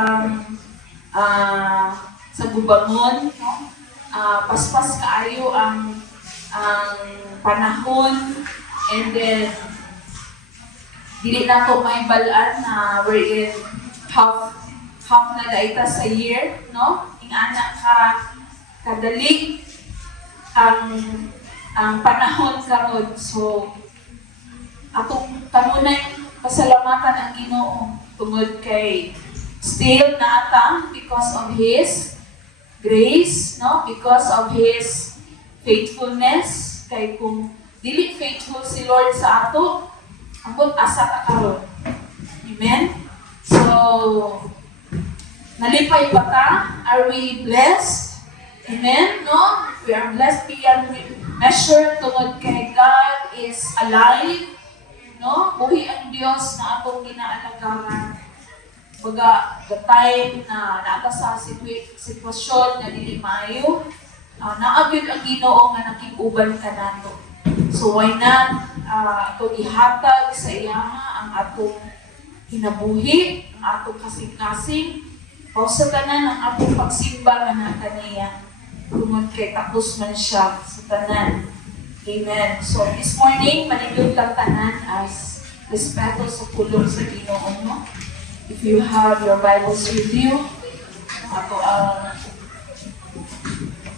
ang sa gubangon, no? Paspas kaayo ang panahon, and then dili na ko may balaan na we're in half na daita sa year, no? Ingana ka kadali ang panahon karon. So atong kanunay pasalamatan ang Ginoo tungod kay still naata because of His grace, no? Because of His faithfulness. Kay kung dili faithful si Lord sa ato, ambot asa ka karon. Amen? So, nalipay ba ta? Are we blessed? Amen? No? We are blessed beyond measure tungod kay God is alive. No? Buhi ang Diyos na atong ginaalagaran. Baga, the time na naata sa sitwasyon na dili maayo, naagid ang Ginoo nga nakig-uban ka nato. So why not itong ihatag sa iyaha ang atong hinabuhi, ang atong kasing-kasing, sa tanan ang atong pagsimba nga na kaniya. Tungod kay tapos man siya sa tanan. Amen. So this morning, manindot lang tanan as respeto sa pulong sa Ginoo, no? If you have your Bibles with you, ako ang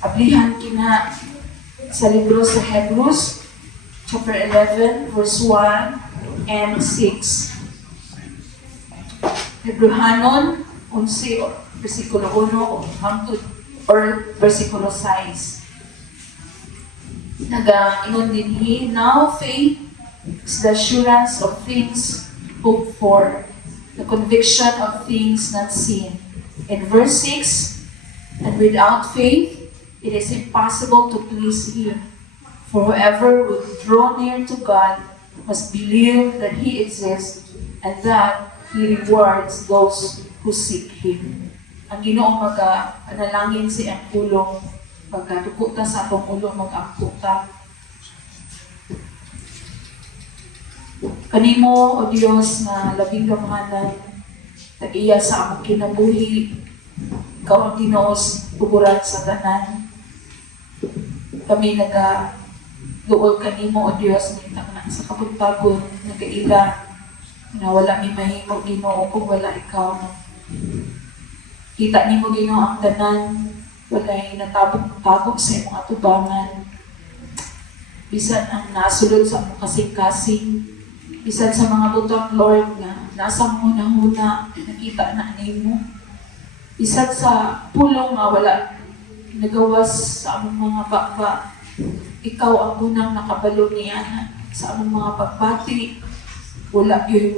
ablihan kina sa libro sa Hebrews, chapter 11, verse 1 and 6. Hebrehanon 11, versikulo 1 or versikulo 6. Nag-ingon dinhi, now faith is the assurance of things hoped for, the conviction of things not seen. In verse 6, and without faith, it is impossible to please Him. For whoever would draw near to God must believe that He exists and that He rewards those who seek Him. Ang Ginoo panalangin si ang pulong pagkaduko ta sa atong ulo mag-ampo ta. Kanimo, O Dios, na labing gamahanan, tag-iya sa among kinabuhi, Ikaw ang Ginoo tuburan sa tanan. Kami duol kanimo, O Dios, nitang na sa kapagpagod, nagaila, na wala may mahimo, Ginoo, kung wala Ikaw. Kita nimo, Ginoo, ang tanan, wala'y natabog sa imong atubangan. Bisan ang nasulod sa among kasing-kasing, bisan sa mga butang, Lord, na nasa huna-huna, nakita na nimo. Bisan sa pulong nga wala nagawas sa among mga bakba, Ikaw ang unang nakabalo niya sa among mga pagbati. Wala yun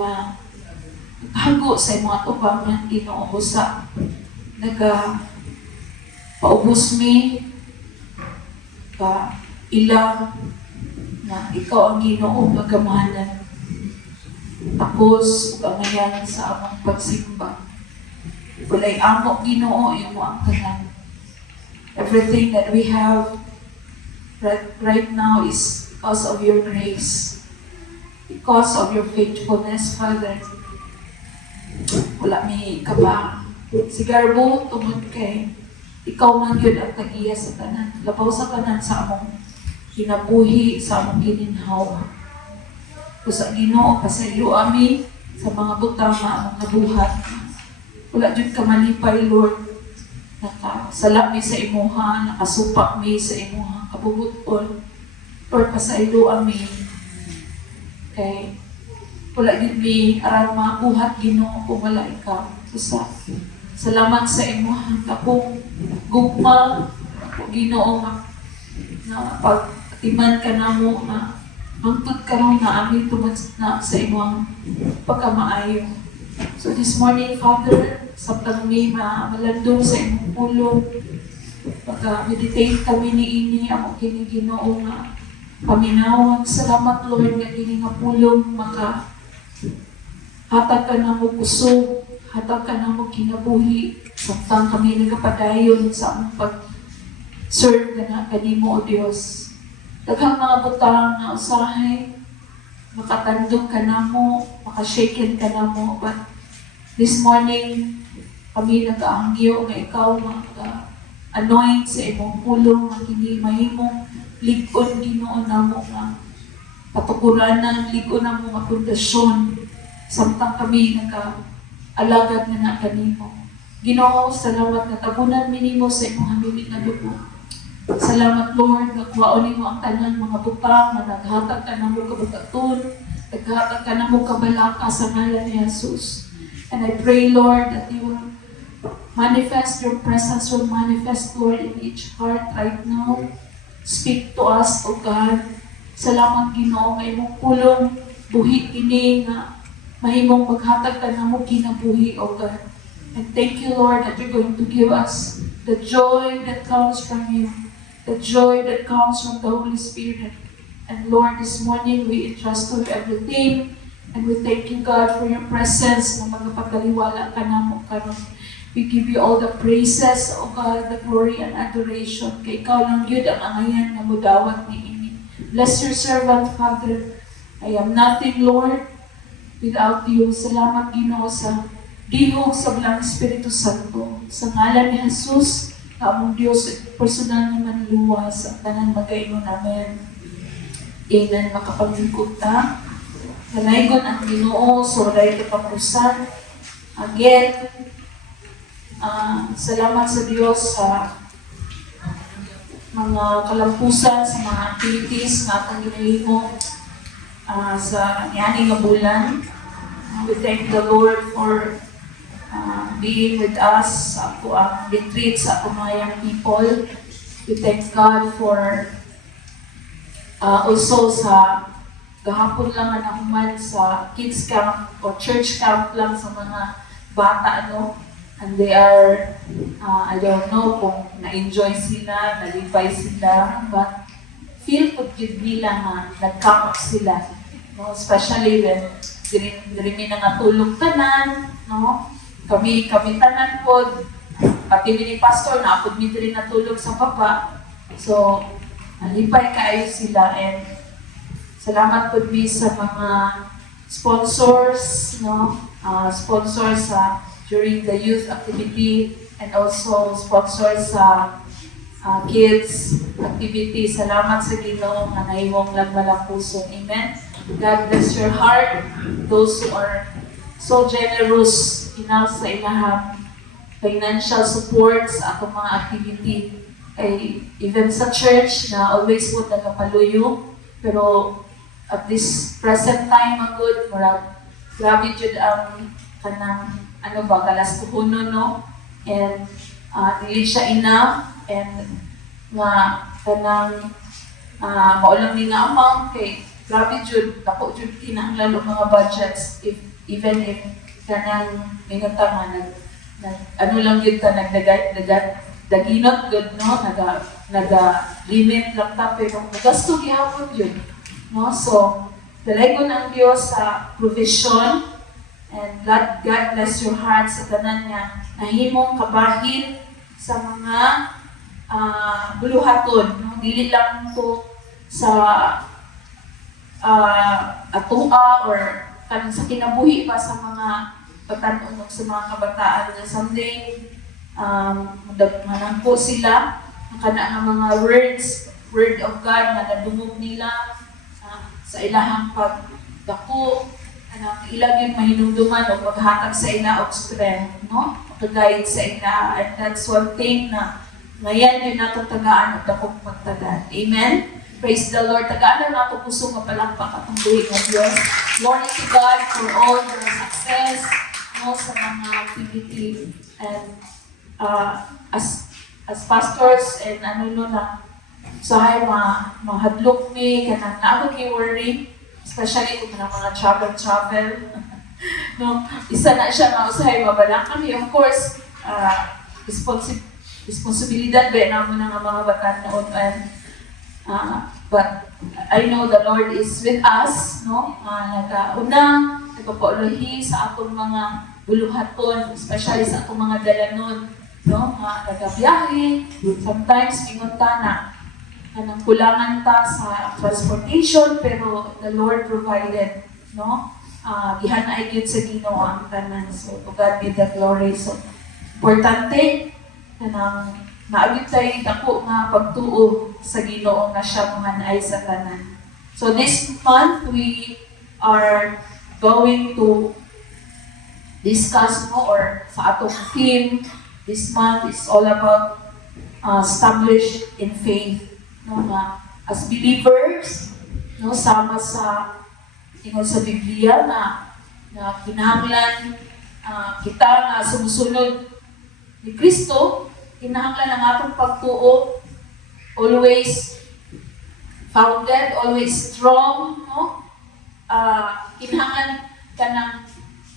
hago sa imong atubangan, Ginoo, sa paubos mi ka ilang na Ikaw ang Ginoo magamahanan. Tapos pangayan sa among pagsimba. Walay amo, Ginoo, imo ang tanan. Everything that we have right now is because of your grace, because of your faithfulness, Father. Wala mi kabang sigarbo tungod kay Ikaw man yun ang tag-iya sa tanan. Labaw sa tanan sa among kinabuhi, sa among gininhawa. Sa Ginoo, pasaylo ami sa mga butang na among nabuhat. Wala dyan ka malipay, Lord. Nakasala mi sa imuha, nakasupak mi sa imuha, kabubuton. Lord, pasaylo ami. Kay wala dyan mi aral mga buhat, Ginoo, kung wala Ikaw. Salamat sa imuha, akong gugma, Ginoo, na pag-timan ka na mo, na hangtod ka rin na amin tumad na sa imong pagkamaayo. So this morning, Father, sabtang may malandong sa imong pulong, pagka-meditate kami ni ini, ang Ginoo nga paminawag. Salamat, Lord, nga gini nga pulong, hatag ka na mo kusog, hatag ka na mo kinabuhi, sabtang kami nagapadayon sa among pag-serve na kanimo, O Diyos. Daghang mga butang na usahay, makatandog ka na mo, makashaken ka na mo. But this morning, kami nag-aangyo nga ikaw anoint sa imong pulong nga kini mahimong lig-on Ginoo namo nga patukuranan lig-on namo nga pundasyon samtang kami nag-alagad nga na kanimo. Ginoo, salamat nga tabunan mi nimo sa imong hamili nga dugo. Salamat Lord nga kuhaon nimo ang tanan mga butang nga naghatag ka namo kabugaton, naghatag ka namo kabalaka sa ngalan ni Jesus. And I pray Lord that you will manifest your presence, will manifest Lord in each heart right now. Speak to us, O God. Salamat Ginoo nga imong pulong buhi kini nga mahimong maghatag ka namo kinabuhi, O God. And thank you Lord that you're going to give us the joy that comes from you. The joy that comes from the Holy Spirit. And Lord, this morning we entrust to you everything. And we thank you, God, for your presence na magpagkaliwala ka namo karon. We give you all the praises, O God, the glory and adoration. Kay ikaw lang yun ang angayan na mudawat ni ini. Bless your servant, Father. I am nothing, Lord, without you. Salamat, Ginoo, sa dihog sa Blang Espiritu Santo. Sa ngalan ni Jesus, among Diyos, personal naman luwas ang tanan magayno namin. Amen. Makapaglikod ta. Kanaygon ang Ginoo, suray kapapusan. Again, salamat sa Diyos sa mga kalampusan, sa mga activities na atang ginahimo sa yani nga bulan. We thank the Lord for being with us sa ako ang retreat sa ako mga young people. We thank God for also sa gahapon lang nga nahuman sa kids camp o church camp lang sa mga bata, no? And they are, I don't know kung na-enjoy sila, nalipay sila, but feel ko yun nila nga nag-camp sila, no? Especially when diri na nga tulog tanan, no? Kami tanan po, pati ni pastor na apod mi diri natulog sa baba. So, nalipay kayo sila and salamat po mi sa mga sponsors, no? Sponsors during the youth activity and also sponsors sa kids activity. Salamat sa Ginoo nga nahimong lagmalang puso. Amen. God bless your heart. Those who are so generous enough sa ilahang financial support sa atong mga activity. Even sa church na always po nagapaluyo, pero at this present time, good, grabe jud ang kanang galas tuhuno, no? And dili siya enough and nga kanang maulang ni nga amount kay grabe jud dako jud kinahanglan og mga budgets even if kanang minata nga lang yun ta daginot good, no? Limit lang ta pero nagasto gihapon yun, no? So dalaygon ang Dios sa provision and God bless your heart sa tanan nga nahimong kabahin sa mga buluhaton, no? Dili lang to sa atua or kanang sa kinabuhi pa sa mga pagtanon sa mga kabataan na someday manang po sila kana nga mga word of God na nadungog nila sa ilahang pagdako kanang ilang yung mahinumduman o maghatag sa ila og strength, no? Pag-guide sa ila, and that's one thing na ngayon yun natong tagaan at akong pagtagaan. Amen? Praise the Lord. Tagaan na nato puso nga palakpak atong buhi ng Diyos. Glory to God for all your success, no, sa mga activity. And as pastors and na usahay mahadlok mi kanang naagod kay worry, especially kung mga travel no, isa na siya nga usahay mabalang kami, of course responsibilidad ba naman ng mga batan noon, and but I know the Lord is with us, no? Nagpapaulahi sa atong mga buluhaton, especially sa atong mga dalanon, no? Nagabiyahe, sometimes ingunta na nang kulangan ta sa transportation, pero the Lord provided, no? Gihanay gyud sa Ginoo ang tanan. So to God be the glory. So importante kanang naabit tayo dako nga pagtuo sa Ginoo nga siya manganay sa tanan. So this month we are going to discuss mo or sa atong theme this month is all about established in faith, no, nga as believers, no, sama sa ingon sa Biblia na kinahanglan kita nga sumusunod ni Kristo, kinahanglan ang atong pagtuo always founded, always strong, no? Kinahanglan ka ng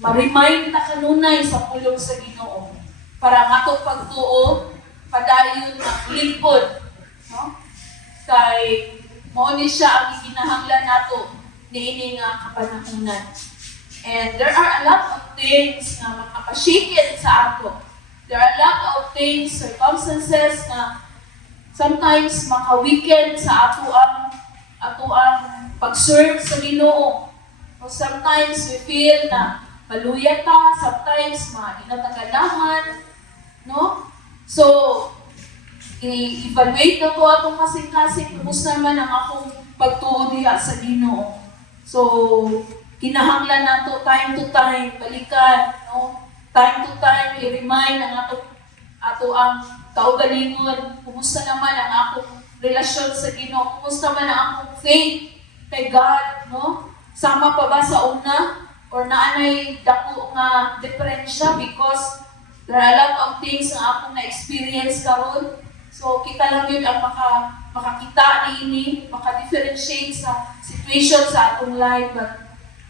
ma-remind na kanunay sa pulong sa Ginoo para ang atong pagtuo padayon ng lingkod, no? Kay mao ni siya ang kinahanglan nato niini nga kapanahunan. And there are a lot of things na makapashikin sa ato. There are a lot of things, circumstances na sometimes maka-weaken sa ato ang pag-serve sa Ginoo. O sometimes we feel na maluya ta, sometimes ginataganahan, no? So, i-evaluate na to atong kasing-kasing kumusta naman ang akong pagtuo diha sa Ginoo. So, kinahanglan nato time to time balikan, no? Time to time i-remind ang ato ang kaugalingon, kumusta naman ang akong relasyon sa Ginoo, kumusta man ang akong faith kay God, no? Sama pa ba sa una or naanay dako nga diferensya because there are a lot of things na akong na-experience karon. So kita lang yun ang makakita niini, maka-differentiate sa situation sa atong life. But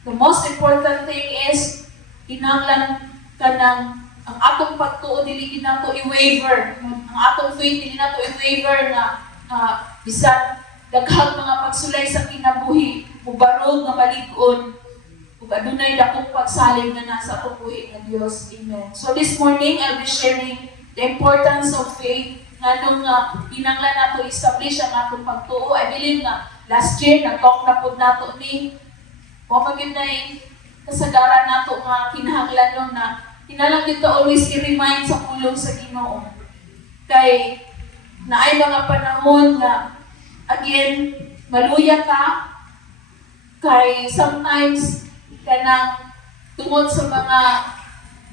the most important thing is kinahanglan ka ng ang atong pagtuo dili nato i-waver. Ang atong faith dili nato i-waver na bisan daghang mga pagsulay sa kinabuhi, mubarog nga malig-on, ug adunay dakong pagsalig na nasa atong buhi nga Dios. Amen. So this morning I'll be sharing the importance of faith nganong kinahanglan nato establish ang atong pagtuo. I believe na last year na-talk na pud nato ni mo magid na kasagaran nato nga kinahanglan nun na kinahanglan dito always i-remind sa pulong sa Ginoo. Kay naay mga panahon na again maluya ka kay sometimes kanang tungod sa mga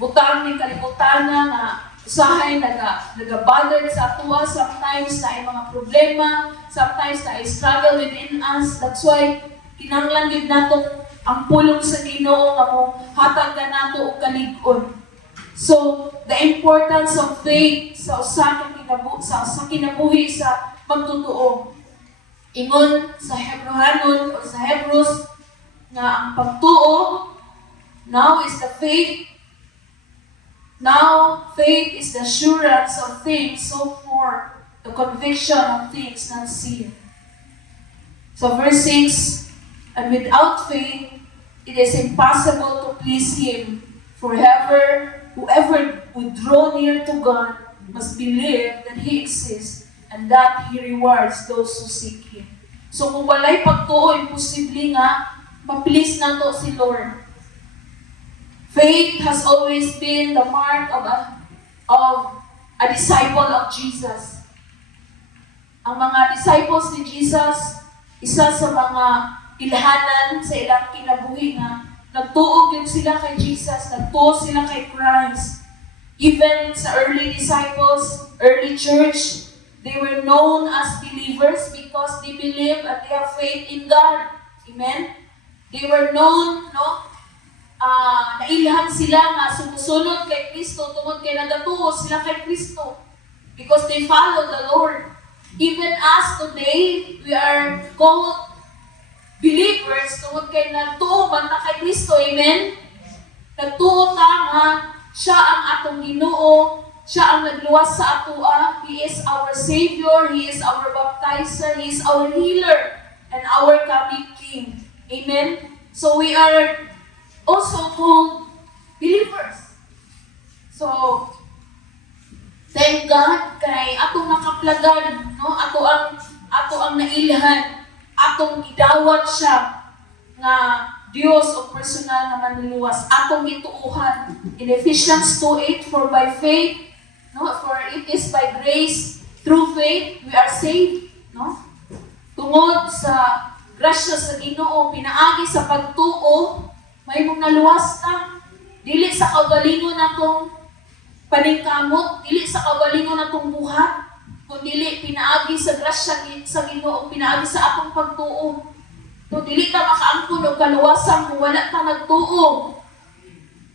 butang ni kalibutan nga usahay naga-bother sa atua, sometimes na mga problema, sometimes na struggle within us. That's why kinahanglan gid nato ang pulong sa Ginoo nga mo hatag ka nato og kalig-on. So the importance of faith sa usa ka kinabuhi sa pagtutuo. Ingon sa Hebrehanon o sa Hebrews nga ang pagtuo now is the faith. Now faith is the assurance of things hoped for, the conviction of things not seen. So verse 6, and without faith it is impossible to please Him. For whoever would draw near to God must believe that He exists and that He rewards those who seek Him. So kung walay pagtuo, imposible nga ma-please nato si Lord. Faith has always been the mark of a disciple of Jesus. Ang mga disciples ni Jesus, isa sa mga ilhanan sa ilang kinabuhi nga nagtuo gyud sila kay Jesus, nagtuo sila kay Christ. Even sa early disciples, early church, they were known as believers because they believe and they have faith in God. Amen? They were known, no? Nailhan sila nga sumusunod kay Kristo tungod kay nagatuo sila kay Kristo because they follow the Lord. Even us today, we are called believers tungod kay nagtuo man ta kay Kristo. Amen? Nagtuo ta nga siya ang atong Ginoo, siya ang nagluwas sa atua. He is our Savior, He is our baptizer, He is our healer, and our coming King. Amen? So we are also called believers. So, thank God kay atong nakaplagan, no? Ato ang nailhan, atong gidawat siya nga Dios o personal na manluluwas, atong gituuhan. In Ephesians 2:8, for by faith No? For it is by grace, through faith, we are saved. No? Tungod sa grasya sa Ginoo, pinaagi sa pagtuo, may mong naluwas na. Dili sa kagalingon natong paningkamot, dili sa kagalingon natong buhat, kundi pinaagi sa grasya sa Ginoo, pinaagi sa atong pagtuo. No, dili ka makaangkon og kaluwasan kung wala ka nagtuo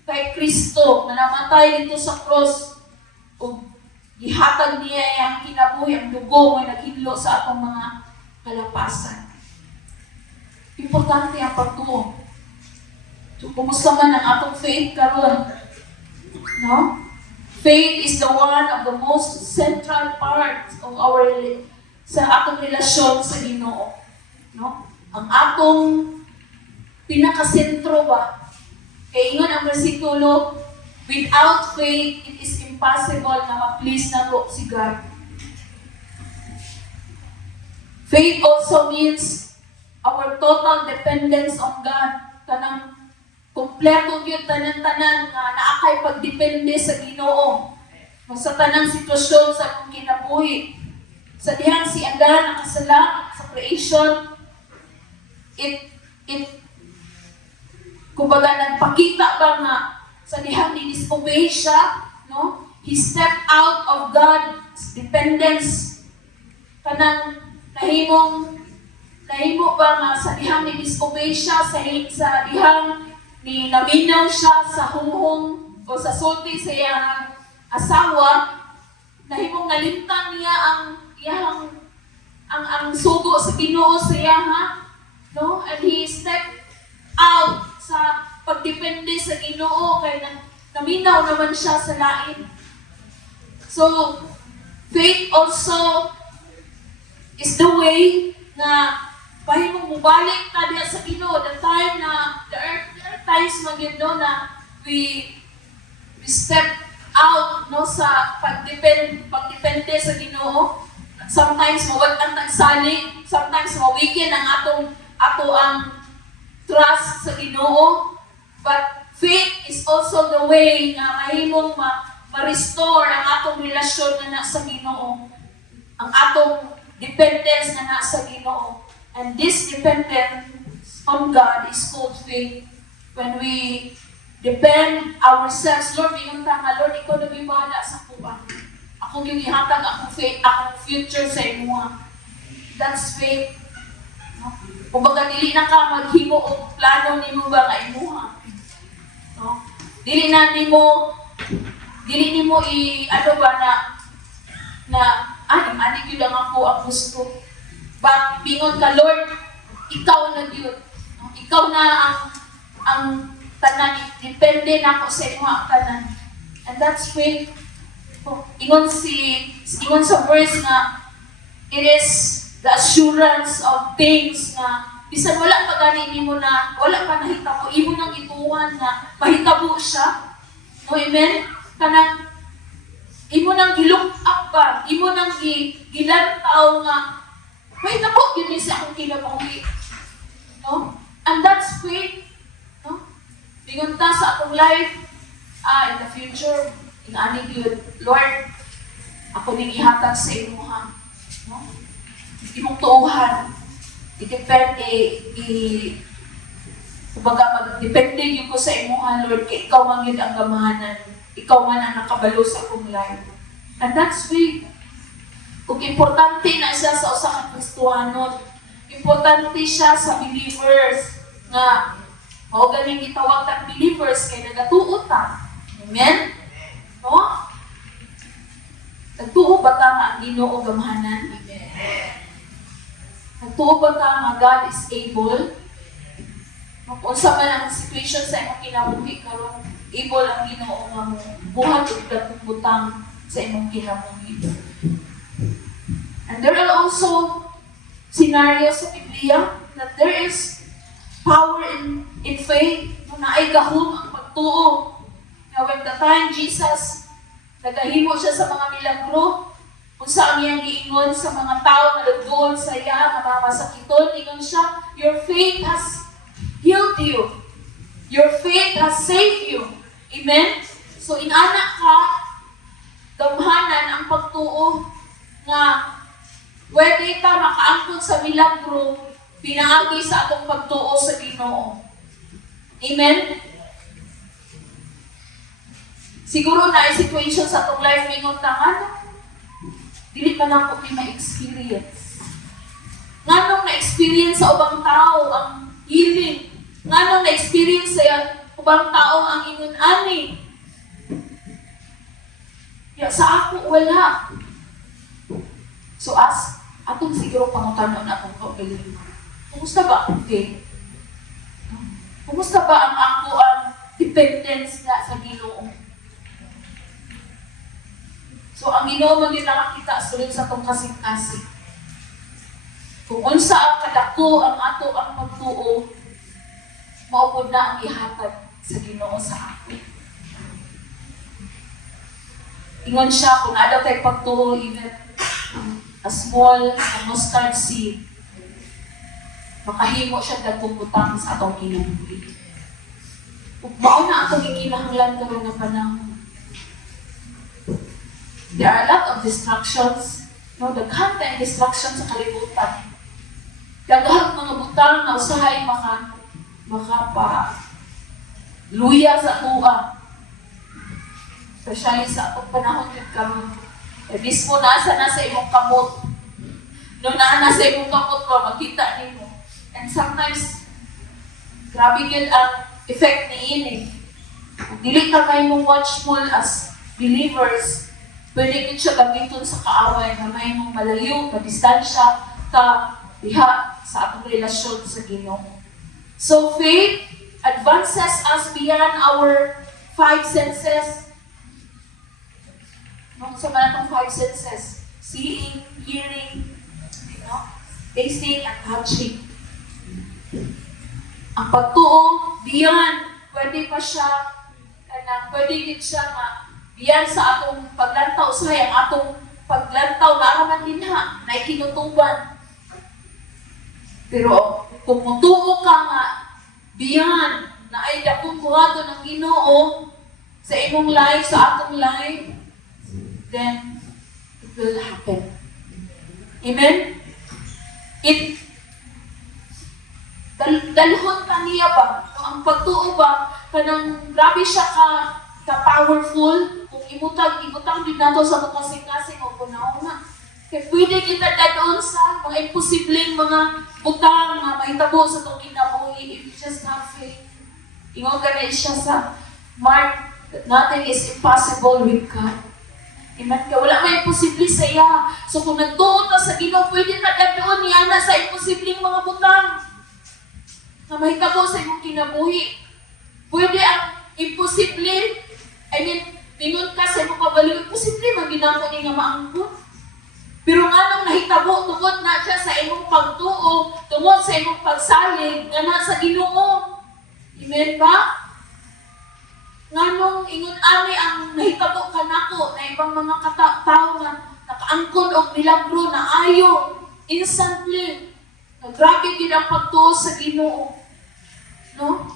kay Kristo na namatay dito sa cross ug gihatag niya ang kinabuhi, ang dugo nga naghidlo sa atong mga kalapasan. Importante ang pagtuo. So, kumusta man ang atong faith karon? No? Faith is the one of the most central part of sa atong relasyon sa Ginoo. No? Ang atong pinakasentro ba? Kaya ingon ang versikulo, without faith, it is impossible na ma-please na to si God. Faith also means our total dependence on God. Kanang kompleto yun, tanan-tanan nga naakay pagdepende sa Ginoo. Sa tanang sitwasyon sa akong kinabuhi. Sa dihang si Adan ang kasala sa creation, kumbaga nagpakita ba nga sa dihang ni-disobey siya, no? He stepped out of God's dependence. Kanang nahimo ba nga sa dihang ni-disobey siya, sa dihang ni naminaw siya sa hunghong o sa sulti sa iyang asawa, nahimong nalimtan niya ang sugo sa Ginoo sa iya, no? And he stepped out sa pagdepende sa Ginoo kay naminaw naman siya sa lain. So, faith also is the way na pahimong mubalik ka diya sa Ginoo. The time na there are times magyud na we step out no sa pagdepende sa Ginoo. Sometimes mawag-an tagsalig, sometimes mawikin ang ato ang trust sa Ginoo. But faith is also the way na mahimong ma-restore ang atong relasyon na nasa Ginoo. Ang atong dependence na nasa Ginoo. And this dependence on God is called faith. When we depend ourselves, Lord, yung tanga, Lord, ikaw na bahala sa kuha. Ako yung ihatag akong faith, akong future sa imo. That's faith. No? Kung baga dili na ka maghimo o plano nimo ba nga imuha. No? Dili nimo ani gyud ang ako ang gusto. But bingon ka, Lord, ikaw na gyud. No? Ikaw na ang tanan, depende na ako sa imo ang tanan. And that's faith. Ingon sa verse na it is the assurance of things na bisan wala pa gani nimo na wala pa nahitabo, imo nang ituwan na mahitabo siya. No, amen? Kanang imo nang gi-look up ba, imo nang gilantaw nga mahitabo yun sa akong kinabuhi. No? And that's faith. No? Bingon ta sa akong life in the future. Ani gyud, Lord, ako ning ihatag sa imo ha. No? Imong tuuhan. Kumbaga magdepende gyud ko sa imo ha, Lord, kay ikaw man gyud ang gamahanan. Ikaw man ang nakabalo sa akong life. And that's faith. Kung importante na siya sa usa ka Kristiyanon, importante siya sa believers nga mao ganing gitawag tag believers kay nagatuo ta. Amen. No? Nagtuo ba ta nga ang Ginoo gamahanan? Nagtuo ba ta nga God is able? Kung man ang situation sa imong kinabuhi karon, able ang Ginoo nga mo buhat ug datong butang sa imong kinabuhi. And there are also scenarios sa Biblia that there is power in faith, na ay gahom ang pagtuo. Now, when the time Jesus nagahimo siya sa mga milagro, kung saan niyang giingon sa mga tao na nagdoon sa iya, na mga masakiton, ingon siya, your faith has healed you. Your faith has saved you. Amen? So, inana ka, gamhan pagtuo nga pwede ta makaangkon sa milagro pinaagi sa atong pagtuo sa Ginoo. Amen? Siguro na situation sa atong life mingon ta ano? Dili pa na ako may ma-experience. Nganong na-experience sa ubang tao ang healing? Nganong na-experience sa ubang tao ang ingon-ani? Ya, sa ako, wala. So atong siguro pangutanon akong kaugalingon. Kumusta ba? Okay. Kumusta ba ang ako ang dependence na sa Ginoo? So ang Ginoo man din nakakita sulod sa tong kasing-kasing. Kung unsa ang kadako ang ato ang pagtuo, mao pod na ang ihatag sa Ginoo sa ako. Ingon siya kung ada tay pagtuo even a small mustard seed, makahimo siya dagkong butang sa atong kinabuhi. Mao na atong gikinahanglan karon nga panahon. There are a lot of distractions, no, the content distractions sa kalibutan. Daghang mga butang na usahay makapa luya sa tuwa. Especially sa atong panahon yun karon. Mismo nasa imong kamot. No nasa imong kamot pa, makita nimo. And sometimes, grabe yun ang effect ni ini. Kung dili ka kayo mong watchful as believers, pwede yun siya gamiton sa kaaway na may mong malayo, madistansya, ta diha sa atong relasyon sa Ginoo. So faith advances us beyond our five senses. Sa mga itong five senses, seeing, hearing, tasting, and touching. Ang pagtuo, beyond, pwede pa siya, pwede din siya nga, beyond sa atong paglantaw, ang atong paglantaw, naraman din ha, na ikinutuban. Pero, kung mutuo ka nga, beyond, na ay dakong buhato ng Ginoo, sa imong life, sa atong life, then it will happen. Amen? Dalhon pa niya ba? Ang pagtuo ba? Kanang grabe siya ka-powerful. Kung ibutang din nato sa mga kasing-kasing o kunauna. Kaya pwede kita dadon sa mga imposibleng mga butang na mahitabo sa itong kinabuhi if you just have faith. Ingon ganit siya sa Mark that nothing is impossible with God. Amen ka, wala may imposible sa iya. So kung nagtuon na sa Ginoo, pwede na doon niya na sa imposibleng mga butang na mahitabo sa imong kinabuhi. Pwede ang imposible, mingon ka sa imong kabaliw, imposible maginako niya nga maangkot. Pero nga nang nahitabo, tungod na siya sa imong pagtuo, tungod sa imong pagsalig, nga na sa Ginoo. Amen ba? Nganong ingon-ani ang nahitabo kanako na ibang mga tao nga nakaangkon og milagro na ayo instantly. Grabe gid ang pagtuo sa Ginoo. No?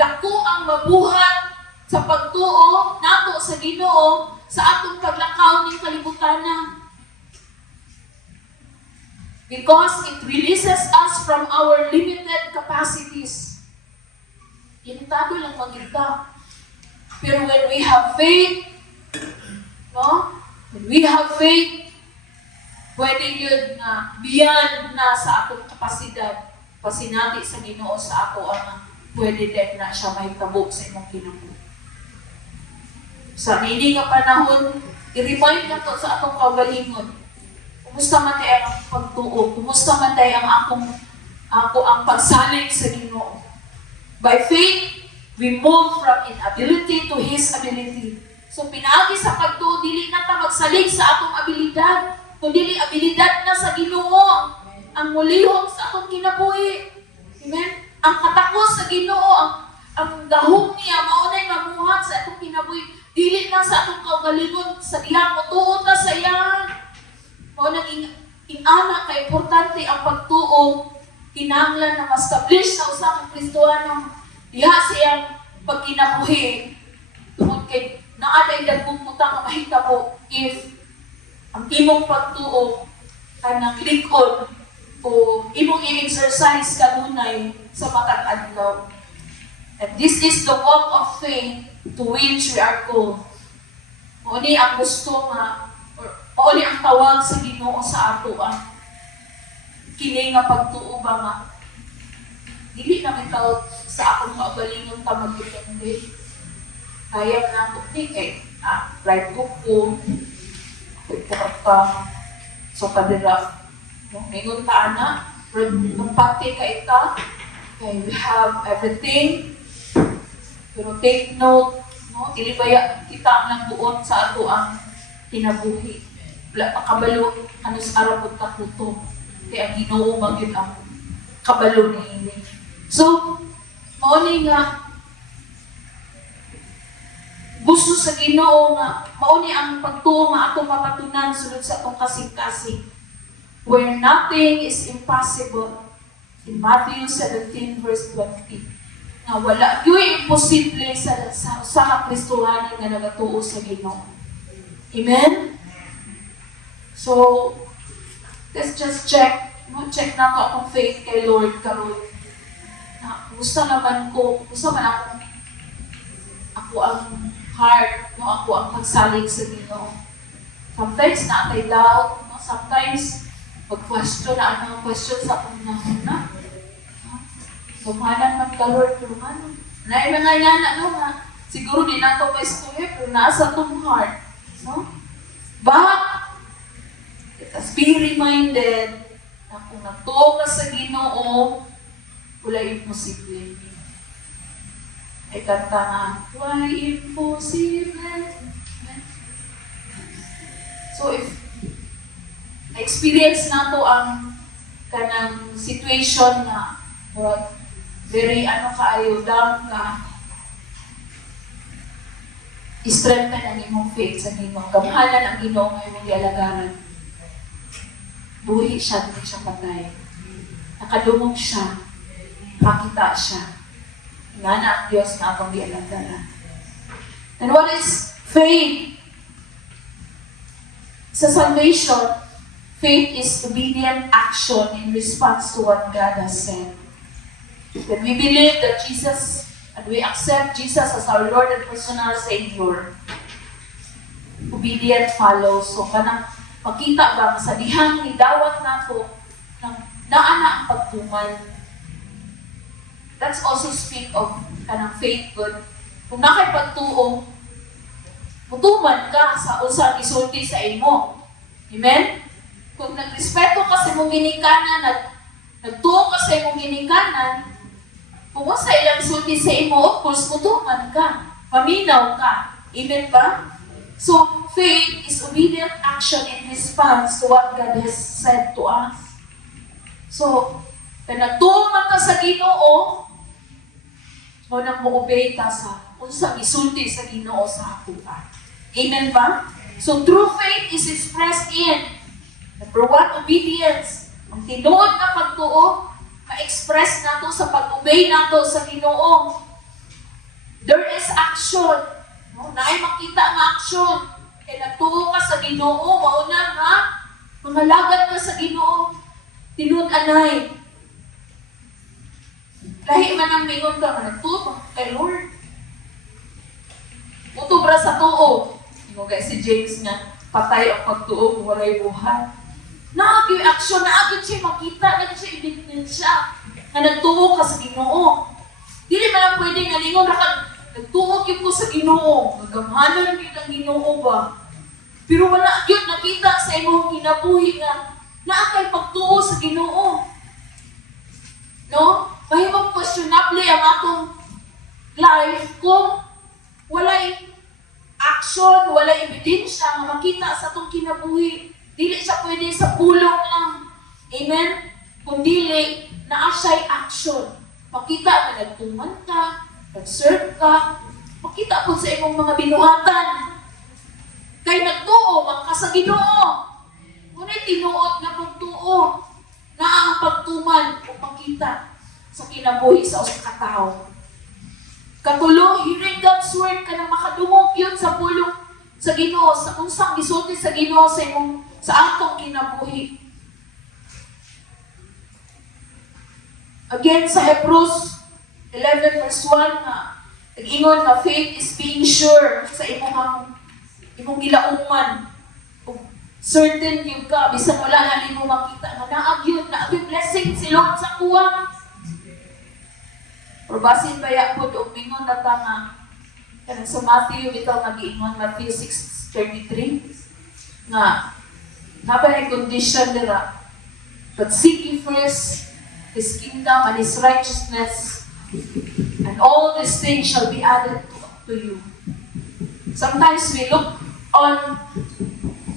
Dako ang mabuhat sa pagtuo nato sa Ginoo sa atong paglakaw ning kalibutana. Because it releases us from our limited capacities. Limitado lang magita. Pero when we have faith, no? When we have faith, pwede yun na beyond na sa atong kapasidad, pasinati sa Ginoo sa ako ang pwede din na siya mahitabo sa imong kinabuhi. Sa hindi nga panahon, i-remind na to sa atong kaugalingon. Kumusta man tayo ang pagtuo? Kumusta man tayo ang ako ang pagsalig sa Ginoo? By faith, we move from inability to His ability. So pinaagi sa pagtuo, dili na ta magsalig sa atong abilidad, kundi abilidad na sa Ginoo ang mulihong sa atong kinabuhi. Amen? Ang katakos sa Ginoo, ang gahom niya, maunay mamuhat sa atong kinabuhi, dili na sa atong kaugalingon, sa diha mutuo ta sa iya. Maunang ingana ka importante ang pagtuo, kinahanglan na ma-establish sa usa ka Kristohano diha siyang pagkinabuhi tungod kay naa day dagkong butang nga mahitabo if ang imong pagtuo kanang likod o imong i-exercise kanunay sa matag adlaw. And this is the walk of faith to which we are called. Mao ni ang gusto nga, or mao ni ang tawag sa Ginoo sa ato ang kini nga pagtuo ba nga dili na bitaw sa akong kaugalingon ta magdepende. Kaya na ko ni kay right ko ko ka so kadira mingon ta ana nung pati ka ita kay we have everything pero take note no dili baya kita ang nagtuon sa ato ang kinabuhi wala pa kabalo ano sa arabot ta kuto kay ang Ginoo magyud ang kabalo niini. So mao ni nga gusto sa Ginoo nga mao ni ang pagtuo nga atong mapatunan sulod sa atong kasing-kasing. Where nothing is impossible. In Matthew 17 verse 20. Nga wala gyud imposible sa Kristohanon nga nagatuo sa Ginoo. Amen. So let's just check. Check na ko akong faith kay Lord karon. Gusto naman ako ang heart, no? Ako ang pagsalig sa Ginoo. Sometimes naatay doubt, no? Sometimes mag-question na ang question sa akong nahuna. Tumanan man ka Lord, tumanan. Na mga yana, no? Siguro di na ito may school, pero nasa itong heart. No? But, let us be reminded na kung natuo ka sa Ginoo, wala imposible. Ay kanta nga, why impossible? So if na-experience na to ang kanang situation na very kaayo, down ka, i-strengthen ang imong faith sa Ginoo. Gamhalan ang Ginoo nga imong gialagaran. Buhi siya, hindi siya patay. Nakadumog siya, makita siya. Nga na ang Diyos na akong gialagaran. And what is faith? Sa salvation, faith is obedient action in response to what God has said. When we believe that Jesus, and we accept Jesus as our Lord and personal Savior, obedient follows. So, kanang makita ba, sa dihang idawat na po, naana ang pagtuman. That's also speak of kanang faith good. Kung nakay pagtuo, mutuman ka sa usang isulti sa imo. Amen? Kung nagrespeto ka sa imong ginikanan, nagtuo ka sa imong ginikanan, kung sa ilang sulti sa imo, of course, mutuman ka. Paminaw ka. Amen ba? So, faith is obedient action in response to what God has said to us. So, kung nagtuo man ka sa Ginoo, o nang mo-obey ka sa unsang isulti sa Ginoo sa atuan. Amen ba? So, true faith is expressed in number 1, obedience. Ang tinuod na pagtuo, ma-express nato sa pag-obey nato sa Ginoo. There is action. No? Naay makita ang action. Kaya nagtuo ka sa Ginoo, mauna nga, mangalagad ka sa Ginoo. Tinuod anay. Lahi man ang mingon ka, nagtuo kay Lord. Utubra sa tuo. Kaya si James nga, patay ang pagtuo kung walay buhay. Naagyo action, naagyo siya makita, naagyo siya ebidensya na nagtuo ka sa Ginoo. Dili man lang pwede nga lingon ra ka, nagtuo gyud ko sa Ginoo. Nagamhanan gyud ang Ginoo ba? Pero wala gyud nakita sa imong kinabuhi nga naa kay pagtuo sa Ginoo. No? Mahimong questionable ang atong life kung walay action, walay ebidensya nga makita sa atong kinabuhi. Dili siya pwede sa pulong lang. Amen? Kung dili, naa siya'y action. Makita na nagtuman ka, nag-serve ka, makita po sa imong mga binuhatan. Kay nagtuo, ka sa Ginoo. Ngunit tinuot na pagtuo, na ang pagtuman o makita sa kinabuhi sa usang katao. Katulo, hearing God's word ka na makadungog yun sa pulong sa Ginoo, sa unsang gisulti sa Ginoo sa atong kinabuhi. Again, sa Hebrews 11 verse 1 nga, nag-ingon nga faith is being sure sa imong gilauman. Kung certain yun ka, bisan wala na nimo makita, nga naag blessing si Lord sa kuha. Or basin baya po doon mingon na tanga, kanang sa Matthew, bitaw nag-ingon, Matthew 6:33, nga, napay condition nila, but seek ye first His kingdom and His righteousness, and all these things shall be added to you. Sometimes we look on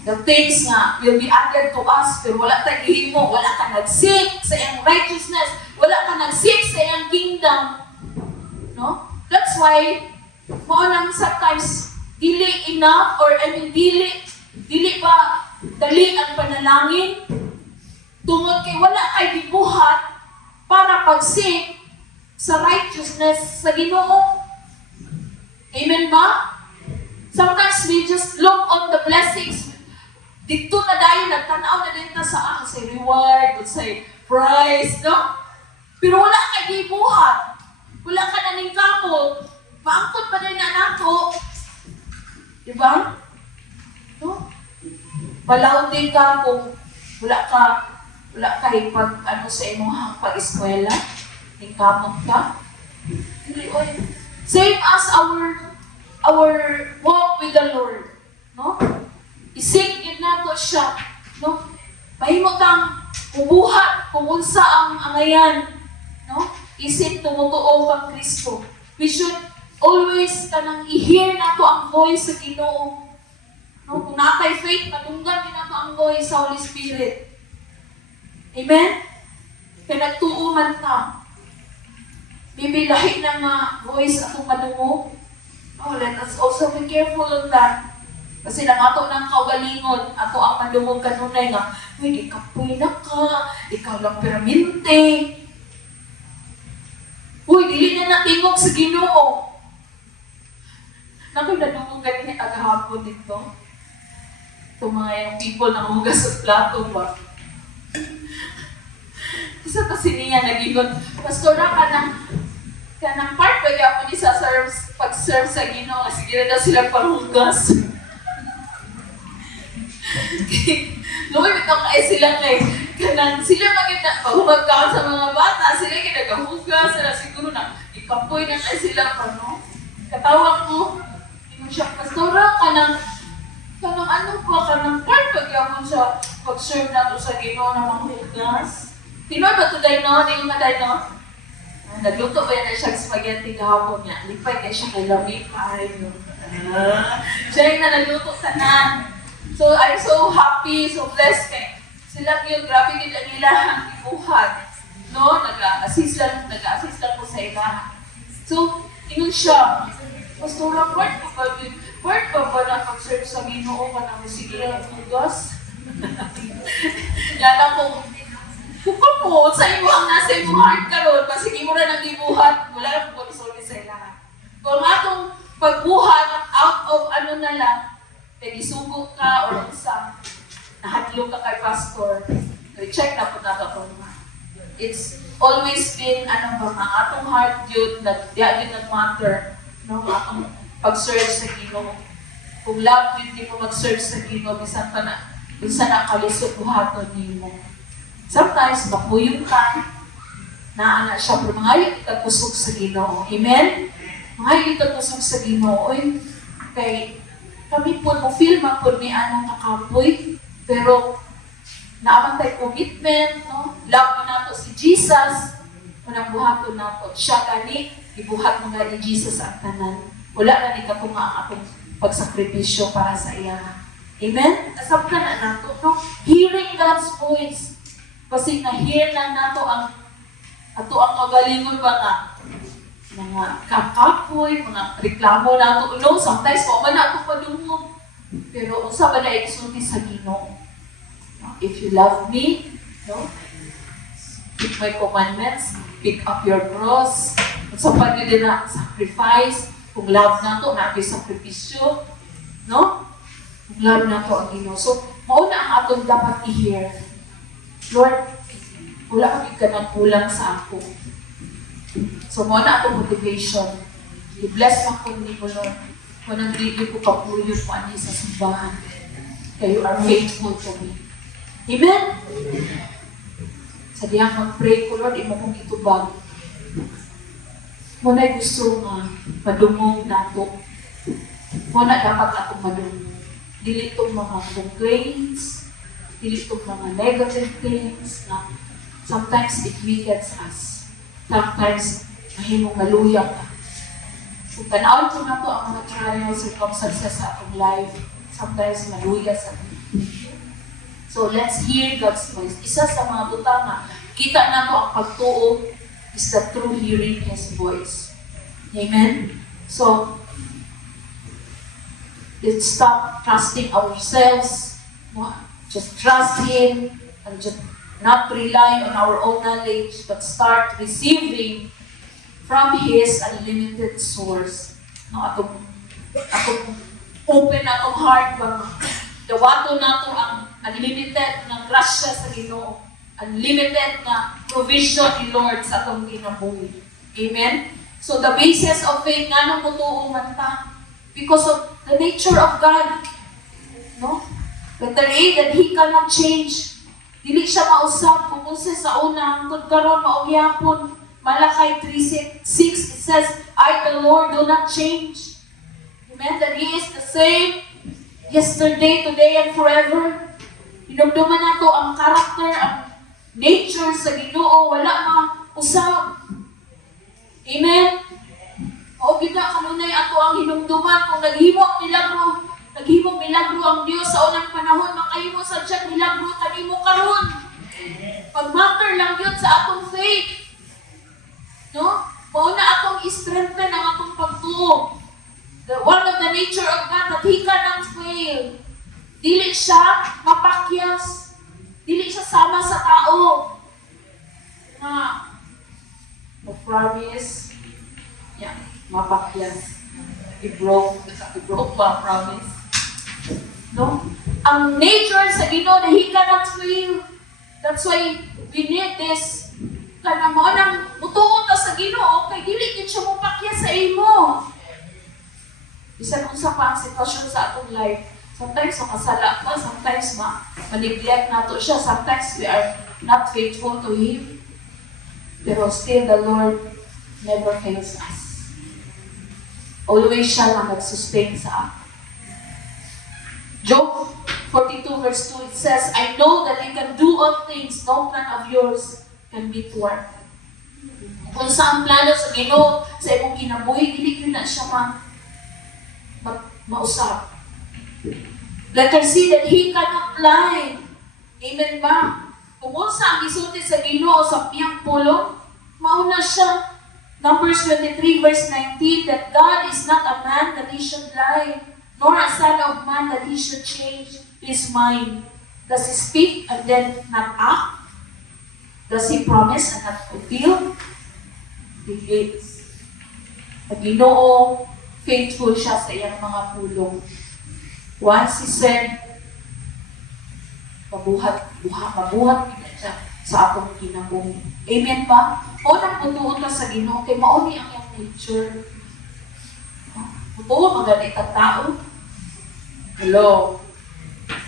the things nga will be added to us, pero wala tayong ihimo, wala ka nag-seek sa iyang righteousness, wala ka nag-seek sa iyang kingdom. No? That's why, maunang sometimes, dili enough, or dili pa dali ang panalangin, tungod kay wala kay gibuhat para pag-seek sa righteousness sa Ginoo. Amen ba? Sometimes we just look on the blessings. Dito na dayon, nagtanaw na din ta sa say reward, say prize, no? Pero wala kay gibuhat. Wala ka na ning kamot. Maangkot pa din na nato. Diba? No? Balaw din ka kung wala ka pag sa imong pag-eskwela. Ning kamot ka. Same as our walk with the Lord. No? Isig yun nato siya. No? Mahimo kang ubuhat kung unsa ang angayan. No? Isip tumutuo kang Kristo. We should always kanang i-hear nato ang voice sa Ginoo. No? Kung natay faith, matunggan din nato ang voice sa Holy Spirit. Amen? Kaya nagtuo man ka. Bibilahi na nga voice akong madungo. Oh, let us also be careful on that. Kasi lang ato ng kaugalingon, ato ang madungog kanunay nga, uy, di kapoy na ka, ikaw lang peramente. Uy, dili na natingog sa Ginoo. Nakoy nadungog ganyan agahapon dito. Itong mga yung people na hugas sa plato ba? Isa kasi niya nagingon, Pastora, kanang part ba ako ni sa pag-serve sa Ginoo, sige na daw sila parhugas. Luwi, bitang kaya sila kanang sila pag-humagkaan sa mga bata, sila kinagahugas, sila siguro na ikapoy na kaya sila pa, no? Katawag mo, yung siya, Pastora, kanang part ba ako sa pag-serve na to sa Ginoo na manghugas? Tinoy ba ito dahil no? Hindi yung maday no? Nagluto ba yan siya spaghetti kahapon niya? Lipay kaya siya kay lamig. Ay, no. Siya yung na nagluto tanan. So, I'm so happy, so blessed kay sila yung grabe din ang nila ang ibuhat. No? Nag-assist lang ko sa ila. So, ingon siya. Pastora, part pa na pag-serve sa Ginoo ka na sige lang hugas? Yan ako. Kung sa imo ang nasa imong heart karon, basig imo ra nang gibuhat, wala na po sorry sa ila. Kung atong pagbuhat out of na lang, kay gisugo ka or sa nahadlok ka kay pastor, check na po nato kung it's always been atong heart yun nag-matter, no? Atong pag-serve sa Ginoo. Kung love yun di mo mag-serve sa Ginoo, bisan na kalisod buhaton nimo. Sometimes, bakuyong ka, naana siya, pero mga itatusok sa Ginoo. Amen? Mga itatusok sa Ginoo. Kay kami po, feel man po ni anong kakapoy, pero naaman tayo commitment, no? Love mo nato si Jesus, unang buhaton nato. Siya gani, ibuhat mo gani Jesus ang tanan. Wala na ni katunga ang atong pagsakripisyo para sa iya. Amen? Asap ka na nato, no? Hearing God's voice. Kasi na-hear na nato ang kagalingon ba nga mga kakapoy, mga reklamo nato. No, sometimes pa man nato padungog. Pero unsa ba na isulti sa Ginoo? No? If you love me, no? Keep my commandments, pick up your cross. Unsa pa din na sacrifice, kung love nato, na sakripisyo, no? Love na to ang Ginoo. So, mauna ang atong dapat i-hear. Lord, wala kang ikanang sa ako. So, mauna atong motivation. I-bless man ko ni mo, Lord. Kung nag-review ko kapuyod mo ani sa simbahan. Kaya you are faithful to me. Amen? Sa diyang mag-pray ko, Lord, imo kong itubag. Muna gusto nga madungog na ito. Muna dapat akong madungog. Dili itong mga complaints, dili itong mga negative things na sometimes it weakens us. Sometimes mahimong maluyak ka. Kung tanawin ko na ito ang mga trials, circumstances sa akong life, sometimes maluya sa akin. So let's hear God's voice. Isa sa mga butanga, kita na ito ang pagtuo is the true hearing His voice. Amen? So, let's stop trusting ourselves. Just trust Him and just not rely on our own knowledge, but start receiving from His unlimited source. No, atong open atong heart ba? Dawato nato ang unlimited na grasya sa Ginoo. Unlimited na provision ni Lord sa atong kinabuhi. Amen? So the basis of faith, nga nang mutuo man ta? Because of the nature of God. No? Letter A, that He cannot change. Dili siya mausap. Kung sa una, hangtod karon maugyapon. Malakay 3:6, it says, I, the Lord, do not change. Amen? That He is the same yesterday, today, and forever. Hinumduman na to ang character, ang nature sa Ginoo, wala usap. Amen? O gina kanunay ato ang hinumduman kung naghimo milagro ang Dios sa unang panahon, makahimo sa diyan milagro kanimo karon. Pag-matter lang yun sa atong faith. No? Mauna atong i-strengthen ang atong pagtuo. One of the nature of God that He cannot fail. Dili siya mapakyas. Dili siya sama sa tao. Na mag-promise. Yeah, mapakyas. I-broke pa promise. No? Ang nature sa Ginoo na He cannot fail. That's why we need this. Kana mo nang mutuo ta sa Ginoo, kay dili gid siya mapakyas sa imo. Bisan unsa pa ang sitwasyon sa atong life. Sometimes makasala ka, sometimes ma-neglect nato siya, sometimes we are not faithful to Him. Pero still the Lord never fails us. Always siya lang nag-sustain sa atin. Job 42 verse 2, it says, I know that you can do all things, no plan of yours can be thwarted. Kung sa ang plano sa Ginoo, sa imong kinabuhi, dili yun na siya mausap. Letter C, that He cannot lie. Amen ba? Kung sa ang isulti sa Ginoo sa piyang pulong, mauna siya. Numbers 23 verse 19, that God is not a man that He should lie, nor a son of man that He should change His mind. Does He speak and then not act? Does He promise and not fulfill? Dili. Ang Ginoo, faithful siya sa iyang mga pulong. Once He said, mabuhat siya sa atong kinabuhi. Amen ba? O nang mutuon ka sa Ginoo, kay mauni ang iyang nature. Mutuon magani ka tao. Hello.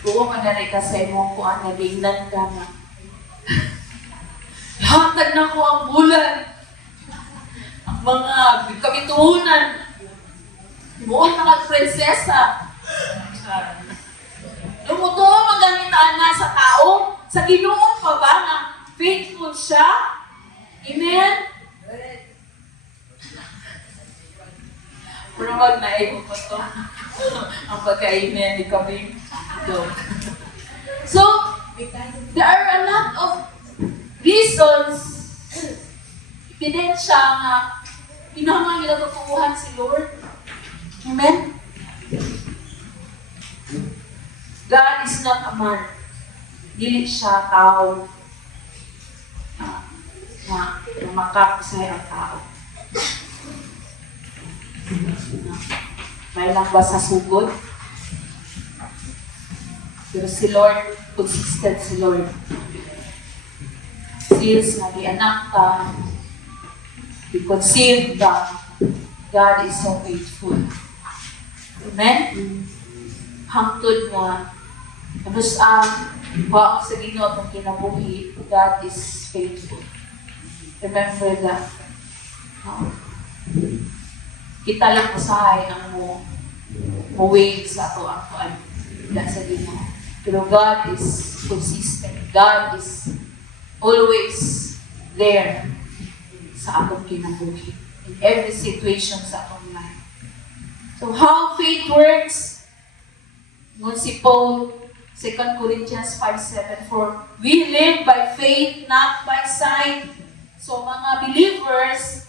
Mutuon magani ka sa imong kuan na dingnan ka na. Hatag na ko ang bulan. Ang mga kabituhunan. Muon na kag-prinsesa. Lumutuon maganitaan na sa tao. Sa Ginoo pa ba na faithful siya? Amen? Pero mag-naibo ko to. Ang pagka-amen ni Kabing. So, there are a lot of reasons, ebidensya nga pinahangang nila tutuuhan si Lord. Amen? God is not a man. Dili siya tao na makakasay ang tao. May lang ba sa sugod? Pero si Lord, consistent si Lord. Since nga anak ka, i-conceive ka, God is so faithful. Amen? Hangtod nga, ano sa baong sa Ginoo ng kinabuhi, God is faithful. Remember that. No? Kita lang masahay ang way sa ato ang kuan sa Ginoo. Pero God is consistent. God is always there sa atong kinabuhi. In every situation sa atong life. So how faith works? Ngun si Paul, 2 Corinthians 5:7, for we live by faith, not by sight. So mga believers,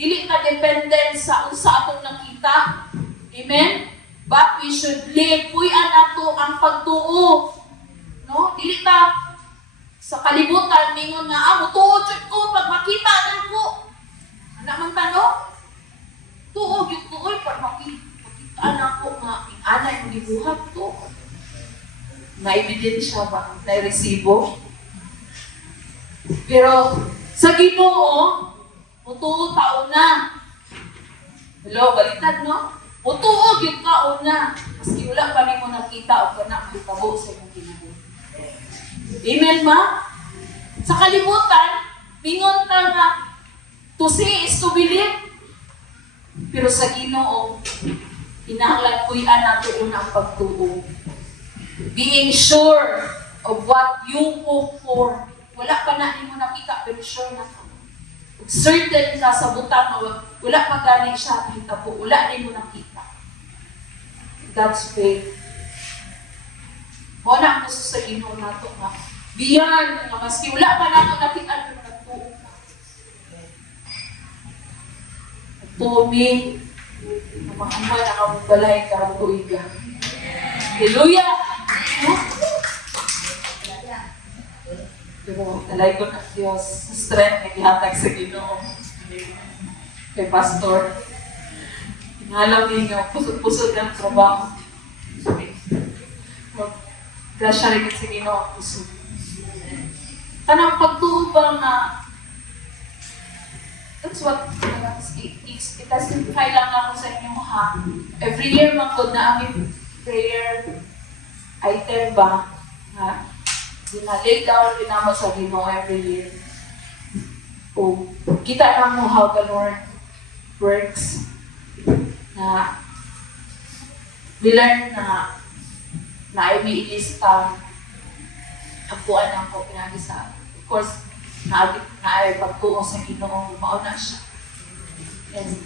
dili ka dependent sa unsa atong nakita. Amen? But we should live, puy-an ato ang pagtuo. No? Dili ta sa kalibutan, mingon nga, mutuo ko, pag makita na ko. Ano man tanong? Tuo, yung tuoy, pag makita na ko nga, ana yung gibuhat to. Na-ebidensya ba? Na-resibo? Pero, sa Ginoo, mutuo taon na. Hello, baliktad, no? Mutuo yung taon na. Maski wala pa rin mo nakita o kanak bitabo sa imong Ginoo. Amen, ma? Sa kalibutan, mingon ta nga, to see is to believe. Pero sa Ginoo, inahanglan puy-an nato unang pagtuo. Being sure of what you hope for. Wala pa na mo nakita, pero sure na ka. Certain ka sa butang na wala pa gani siya nakita po. Wala rin mo nakita. That's faith. Muna ang gusto sa Ginoo nato nga. Beyond, nga maski wala pa na ito nakita, pero nagtuo ka. Tumi, makamay na kamubalay ka ang tuiga. Hallelujah! Pero talay ko ng Diyos sa strength na ihatag sa Ginoo. Kay Pastor, inalam niya, pusod-pusod ng trabaho. Grasya rin sa Ginoo ang pusod. Kanang pagtuod ba nga, that's what i-testify lang ako sa inyo ha. Every year magkod na aming prayer item ba nga dinalay down dinamo sa Ginoo every year. O kita na mo how the Lord works na we learn na ay may ilista ang buwan ng ko pinag-isa. Of course, na ay pagtuo sa Ginoo, mauna siya. And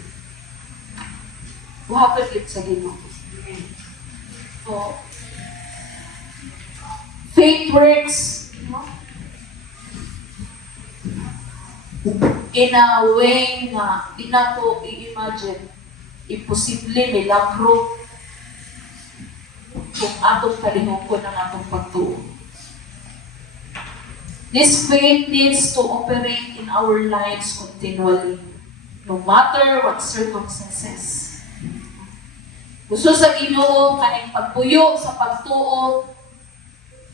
buhaton yun sa Ginoo. So, faith works, no? In a way na di na to i-imagine imposible, milagro kung atong kalihungkon ang atong pagtuo. This faith needs to operate in our lives continually, no matter what circumstances. Gusto sa Ginoo kaning pagpuyo sa pagtuo,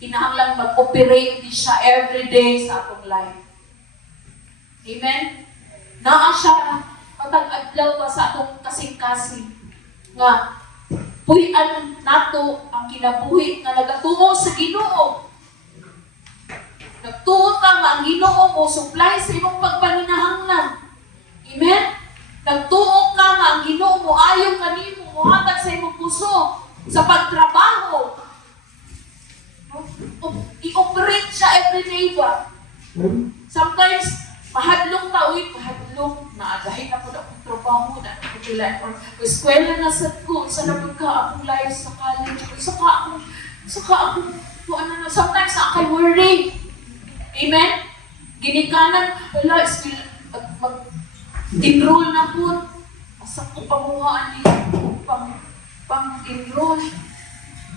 kinahanglan mag-operate din siya every day sa atong life. Amen? Naa siya matag-adlaw pa sa atong kasing-kasing nga puy-an nato ang kinabuhi nga nagatuo sa Ginoo. Nagtuo ka nga ang Ginoo mo supply sa imong pagpaninahanglan. Amen? Nagtuo ka nga ang Ginoo mo ayon kanimo mohatag sa imong puso sa pagtrabaho. I-operate siya every day ba? Sometimes mahadlong ta, mahadlong na agahin ako na akong trabaho na pagkilan or eskwela na sa ko, sa napag ka akong life sa college, saka akong sometimes ako worry. Amen? Ginikanan, wala, still, mag-enroll na po. Asa ko pamuhaan niya, pang-enroll.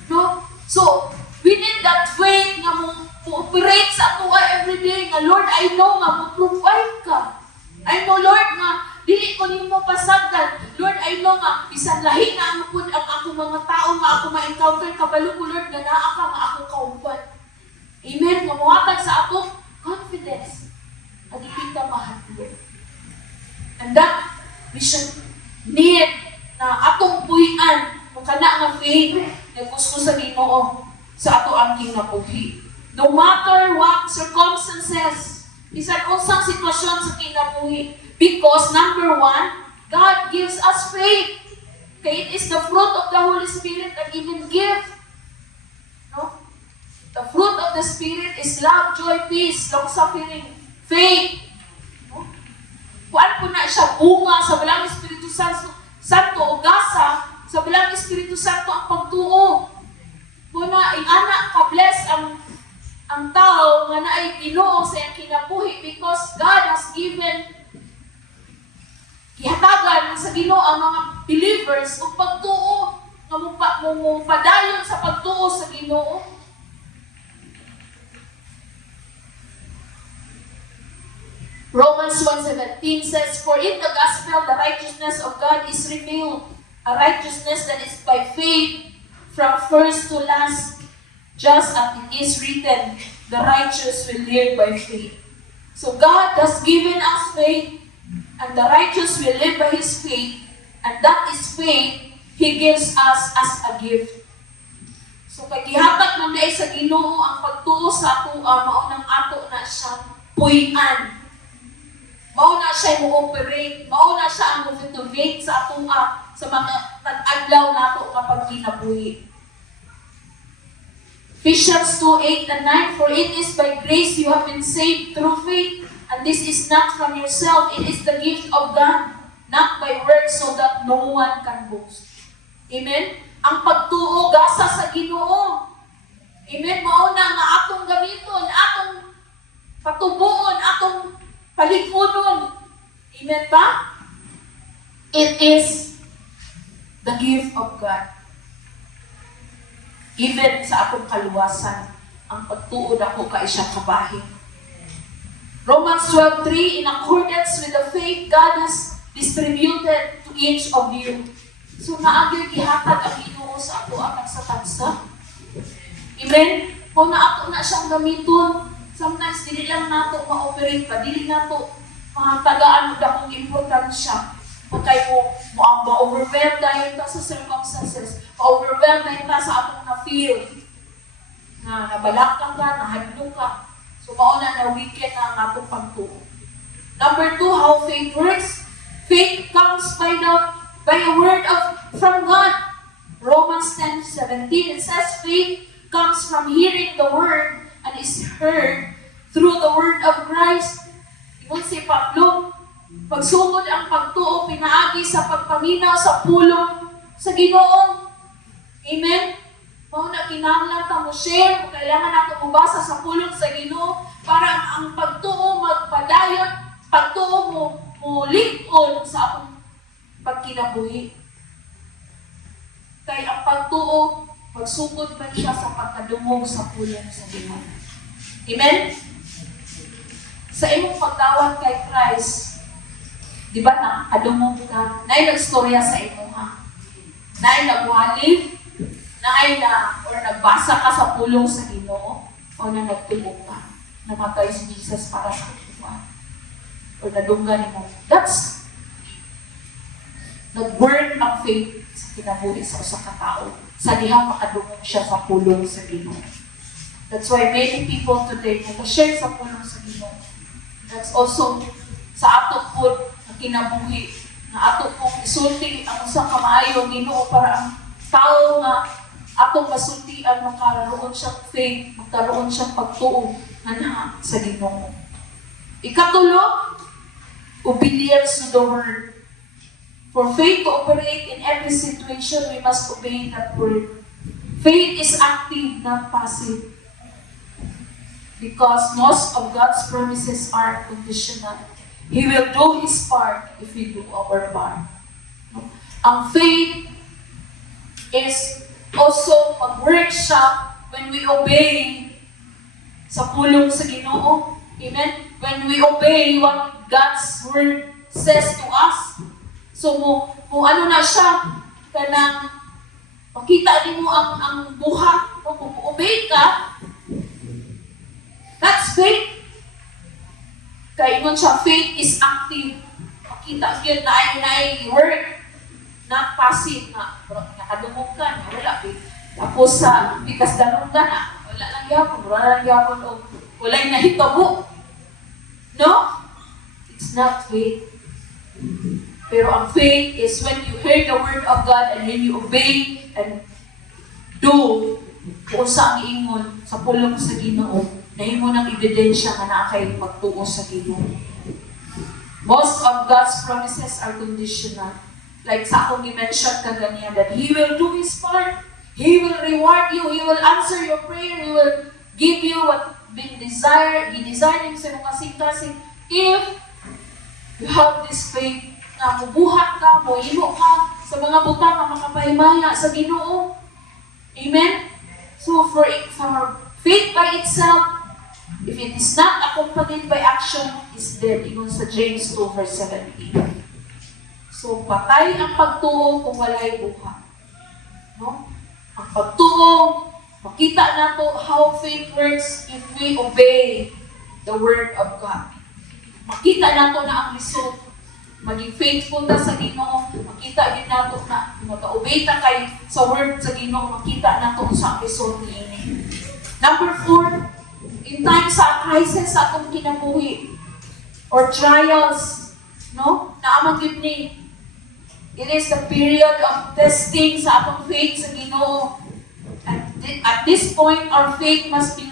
No? So, we need that faith nga mo operate sa ato everyday nga, Lord, I know nga, mo-provide ka. I know, Lord, nga, dili ko nimo pasagdan. Lord, I know nga, bisan lahi na ang pud ang ako mga tao nga ako ma-encounter, kabalo ko, Lord, nga naa ka nga ako kauban. Amen. Nga muhatag sa akong confidence. At ipita mahadlo. And that, we should need na atong puy-an, kung kana nga faith, na gusto sa Ginoo sa ato ang kinabuhi. No matter what circumstances, bisan unsang sitwasyon sa kinabuhi. Because number one, God gives us faith. Okay, it is the fruit of the Holy Spirit that even give. No? The fruit of the Spirit is love, joy, peace, long-suffering, faith. No? Kuan po na siya bunga sa balang Espiritu Santo o gasa sa balang Espiritu Santo ang pagtuo. Muna, ingana ka-bless ang tao nga na ay Ginoo sa iyang kinabuhi because God has given ihatagan sa Ginoo ang mga believers o pagtuo nga padayon sa pagtuo sa Ginoo. Romans 1:17 says, "For in the gospel the righteousness of God is revealed, a righteousness that is by faith from first to last, just as it is written, the righteous will live by faith." So God has given us faith, and the righteous will live by His faith, and that is faith He gives us as a gift. So paghihatag man dahil sa Ginoo ang pagtuo sa ato, maunang ato na siya puy-an. Mauna siya mo-operate, mauna siya ang motivate sa ato sa mga tag-adlaw na ato kapag kinabuhi. Ephesians 2:8 and 9, "For it is by grace you have been saved through faith, and this is not from yourself, it is the gift of God, not by works, so that no one can boast." Amen? Ang pagtuo, gasa sa Ginoo. Amen? Mauna nga atong gamiton, atong patubuon, atong palikunon. Amen ba? It is the gift of God. Even sa atong kaluwasan, ang pagtuo ako kay siyang kabahin. Romans 12:3, "In accordance with the faith God has distributed to each of you." So naagyo gihatag ang Ginoo sa ato ang sa tansa. Amen? Kung na ato na siyang gamiton, sometimes dili lang nato ma-operate pa, dili nato mahatagaan mo dakong importansya. Pagkay mo ang ma-overwhelm dahil ta sa circumstances, ma-overwhelm dahil ta sa atong na-feel, na nabalakang ka, nahadlong ka. So mauna na weekend na ang atong pagtuo. Number 2, how faith works. Faith comes by a word from God. Romans 10:17, it says faith comes from hearing the word and is heard through the word of Christ. Ingon si Pablo, pagsugod ang pagtuo, pinaagi sa pagpaminaw sa pulong sa Ginoo. Amen? Mao na kinahanglan ta mo share, kailangan nato mubasa sa pulong sa Ginoo para ang pagtuo magpadayon, pagtuo mo lig-on sa akong pagkinabuhi. Kay ang pagtuo, magsugod man siya sa pagkadungog sa pulong sa Ginoo. Amen? Sa imong pagtawag kay Christ, di ba na, kadungog ka, naay nagstorya sa imo ha? Naay nagwalib, naay or nagbasa ka sa pulong sa Ginoo, o na nagtulog ka, namatay si Jesus para sa ito, or nadunggan mo. That's nag-work ang faith sa kinabuhi sa usa ka tao. Sa diha makadungog siya sa pulong sa Ginoo. That's why many people today nag-share sa pulong sa Ginoo. That's also sa ato po na kinabuhi, na ato pong isulti ang usang kamaayo Ginoo para ang tao nga atong masultian magkaroon siyang faith, magkaroon siyang pagtuo na sa Ginoo. Ikatulo, obedience to the word. For faith to operate in every situation, we must obey that word. Faith is active, not passive. Because most of God's promises are conditional. He will do His part if we do our part. Ang faith is also mag-workshop when we obey sa pulong sa Ginoo. Amen? When we obey what God's word says to us. So mo ano na siya kanang makita nimo ang buhat o kung obey ka, that's faith. Kaya ingon siya, faith is active. Makita yun na ay work, not passive na nakadungog ka, na wala. Tapos sa bikas danong ka na, wala lang yapon, o wala'y nahitabo. No? It's not faith. Pero ang faith is when you hear the word of God and when you obey and do kung sa ang iingon sa pulong sa Ginoo, nahimo ng ebidensya nga naa kay magtuo sa Ginoo. Most of God's promises are conditional. Like sa akong i-mention kaganiya that He will do His part. He will reward you. He will answer your prayer. He will give you what been desired. I-desire Him sa mga kasing-kasing. If you have this faith na mubuhat ka, muhimo ka sa mga butang na makapahimaya sa Ginoo. Amen? So for faith by itself, if it is not accompanied by action, is dead. Ingon sa James 2 verse 17. So patay ang pagtuo kung walay buhat. No? Ang pagtuo, makita nato how faith works if we obey the word of God. Makita nato na ang result. Maging faithful ta sa Ginoo, makita din nato na mag-obey ta kay sa word sa Ginoo, makita nato sa result niini. Number 4, in times sa crisis sa atong kinabuhi or trials, no? Naamang gyud ni. It is the period of testing sa atong faith sa Ginoo. At this point, our faith must be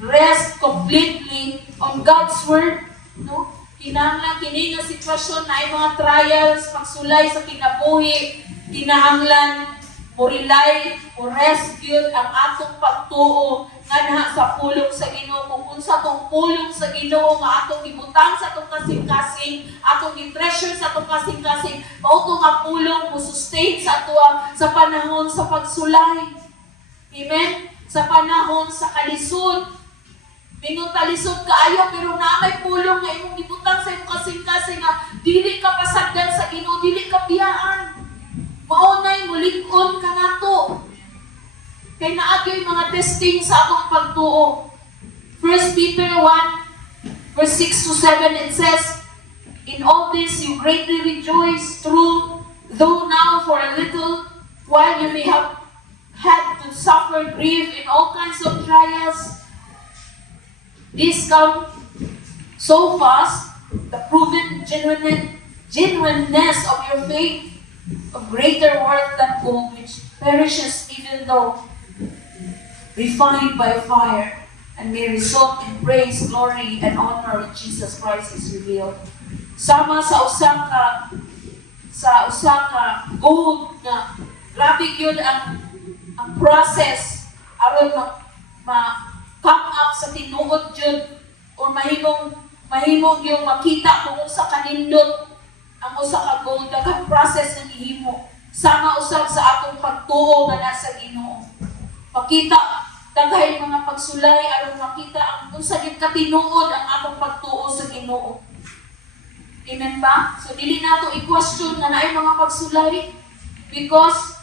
rest completely on God's word, no? Kinahanglan kini nga sitwasyon na ay mga trials, pagsulay sa kinabuhi, kinahanglan mo rely o rescue ang atong pagtuo nga naha sa pulong sa Ginoo. Kung unsa tong pulong sa Ginoo nga atong gibutang sa atong kasing-kasing, atong gi-treasure sa atong kasing-kasing, mao to nga pulong mo sustain sa ato sa panahon sa pagsulay. Amen? Sa panahon sa kalisod. Minutalisod kaayo pero na may pulong nga imong gibutang sa imong kasing-kasing nga dili ka pasagdan sa Ginoo, dili ka biyaan. Maunay mulig-on ka nato. Kay naagay mga testing sa atong pagtuo. 1 Peter 1 verse 6 to 7 it says, "In all this you greatly rejoice, though now for a little while you may have had to suffer grief in all kinds of trials. This come so fast, the proven genuineness of your faith, of greater worth than gold, which perishes even though refined by fire, and may result in praise, glory, and honor when Jesus Christ is revealed." Sama sa usa ka gold na grabe yun ang process aron come up sa tinuod jud o mahimong yung makita kung sa kanindot ang usa ka gold daghang process ng ihimo sama usab sa atong pagtuo nga nasa Ginoo. Makita daghay mga pagsulay aron makita ang unsa gyud katinuod ang atong pagtuo sa Ginoo. Amen ba? So dili nato i-question nga naay mga pagsulay because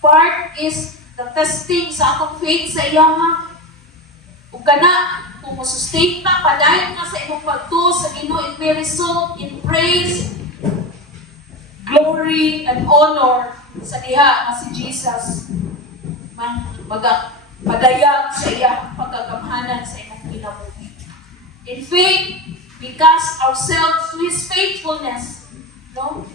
part is the testing sa atong faith sa iyaha. Ug kana kung mo-sustain ta padayon ka sa imong pagtuo sa Ginoo, it may result in praise, glory, and honor sa diha nga si Jesus padayag sa iyang pagkagamhanan sa imong kinabuhi. In faith, we cast ourselves to His faithfulness. No?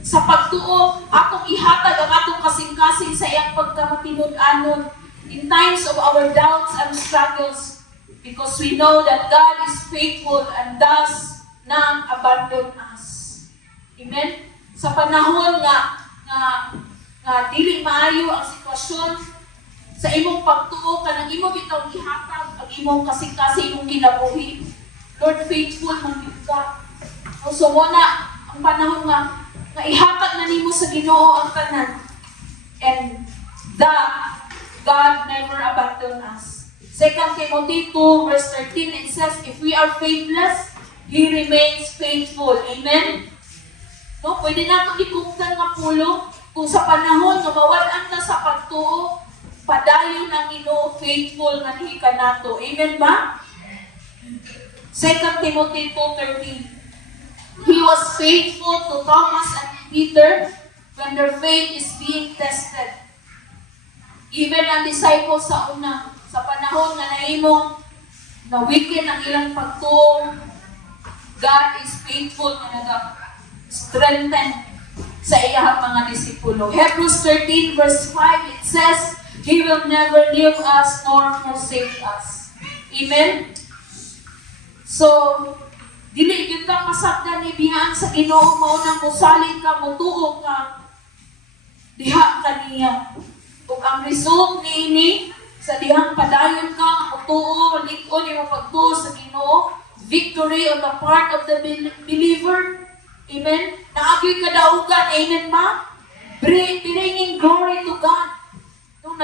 Sa pagtuo, atong ihatag ang atong kasing-kasing sa iyang pagkamatinud-anon in times of our doubts and struggles, because we know that God is faithful and does not abandon us. Amen? Sa panahon nga dili maayo ang sitwasyon, sa imong pagtuo kanang imo bitaw gihatag ang imong kasing-kasing imong kinabuhi. Lord, faithful man gyud ka. So muna ang panahon nga ihatag na nimo sa Ginoo ang tanan. And God never abandoned us. 2 Timothy 2 verse 13, it says, "If we are faithless, He remains faithful. Amen? No, pwede natin ikungtan nga pulo kung sa panahon nga mawalan ta sa pagtuo, padayon ang Ginoo faithful nga hika nato. Amen ba? 2 Timothy 2:13. He was faithful to Thomas and Peter when their faith is being tested. Even ang disciples sa una, sa panahon nga nahimong na weaken ang ilang pagtuo, God is faithful nga nag-strengthen sa iyang mga disipulo. Hebrews 13 verse 5, it says, He will never leave us nor forsake us. Amen? So, dili gyud ka masabdan ni bihan sa Ginoo mao nang musalig ka, mutuo ka, diha kaniya. Ug ang result niini sa dihang padayon ka, mutuo, lig-on imong pagtuo sa Ginoo, victory on the part of the believer. Amen? Naagyoy kadaugan. Amen ba? Bringing glory to God. Nung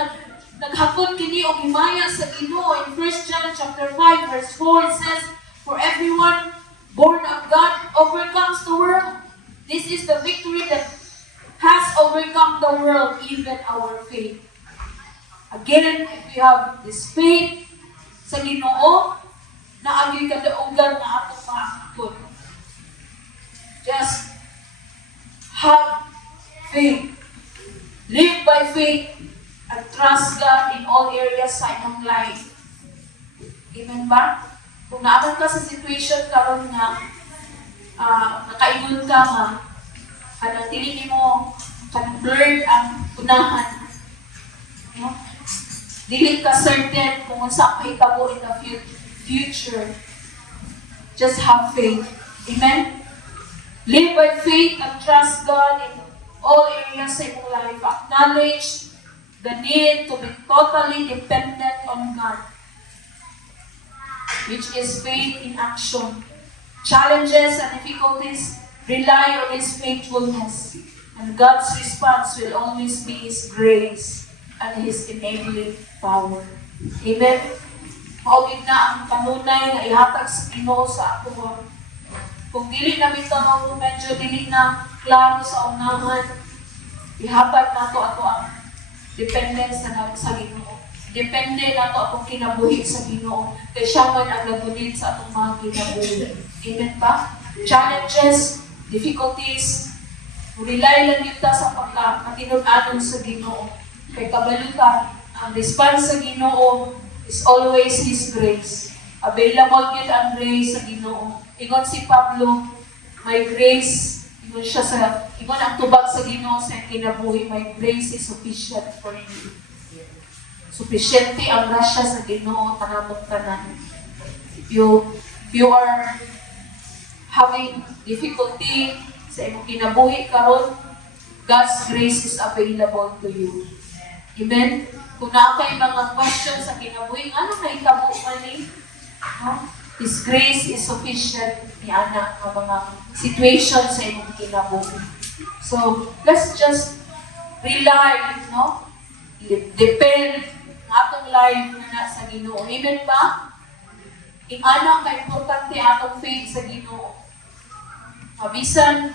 naghakot kini og himaya sa Ginoo in 1 John chapter 5 verse 4, it says, For everyone born of God overcomes the world. This is the victory that has overcome the world, even our faith. Again, if we have this faith sa Ginoo, naagyoy kadaugan nga atong maakot. Just have faith. Live by faith and trust God in all areas sa inyong life. Amen ba? Kung naabot ka sa situation karon nga nakaingon ka nga dili mo blurred ang unahan. No? Dili ka certain kung unsa mahitabo in the future. Just have faith. Amen? Live by faith and trust God in all areas sa iyong life. Acknowledge the need to be totally dependent on God, which is faith in action. Challenges and difficulties, rely on His faithfulness. And God's response will always be His grace and His enabling power. Amen? Maugid na ang kanunay na ihatag sa Ginoo sa ato. Kung dili na bitaw, medyo dili na klaro sa unahan, ihatag na to ato ang dependence na sa Ginoo. Depende na to atong kinabuhi sa Ginoo. Kaya siya man ang nagunit sa atong mga kinabuhi. Amen ba? Challenges, difficulties, rely lang yun ta sa pagkatinud-anon sa Ginoo. Kay kabalutan, ang response sa Ginoo is always His grace. Available yun ang grace sa Ginoo. Ingon si Pablo, may grace, ingon siya sa, ingon ang tubag sa Ginoo sa kinabuhi, my grace is sufficient for you. Sufficiente ang grasya sa Ginoo kanamong tanan. If you are having difficulty sa imong kinabuhi karon, God's grace is available to you. Amen? Kung na kay mga questions sa kinabuhi, ano na itabo man ni? His grace is sufficient ni anak ng mga situations sa imong kinabuhi. So, let's just rely, no? Depend ng atong life na sa Ginoo. Amen ba? Ang anak ka importante atong faith sa Ginoo. Bisan,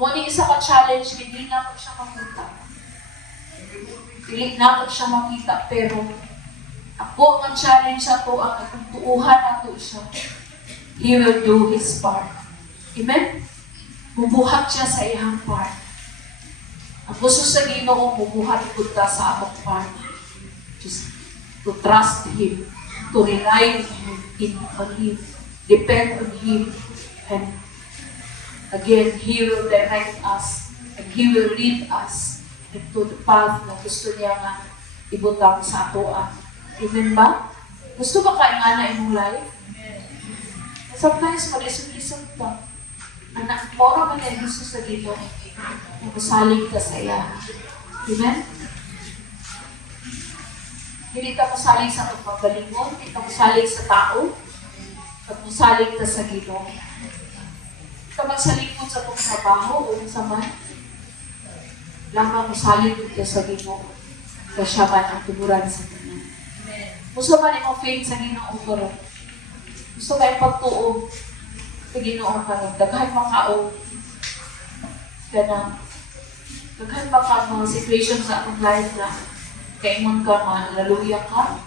mo ni isa ka challenge, hindi na ako siya makita. Dili na ako siya makita, pero ako ang challenge sa to, ang tuuhan ato siya. He will do His part. Amen? Bubuhat siya sa iyang part. Ang gusto sa Ginoo, bubuhat po ta sa among part. Just to trust Him, to rely on Him, depend on Him, and again, He will direct us, and He will lead us into the path na gusto niya nga ibutang sa atoan. Amen ba? Gusto ba kaingana imong life? Sometimes, mag-isip-isip pa. Anak, mora man yung gusto sa Ginoo. Masalig ka sa iya. Amen? Hindi ka masalig sa pagpagalingon, hindi ka masalig sa tao, at masalig ka sa Ginoo. Hindi ka masalig mo sa pagtrabaho o sa man. Lamang masalig ka sa Ginoo. Kasya man ang tuburan sa Ginoo. Gusto man yung faith sa Ginoo ko rin. Gusto kayo pagtuo. Sa Ginoo ka rin. Daghan makaog. Ganang. Daghan maka mga situation sa akong life na kaingon ka, hallelujah ka.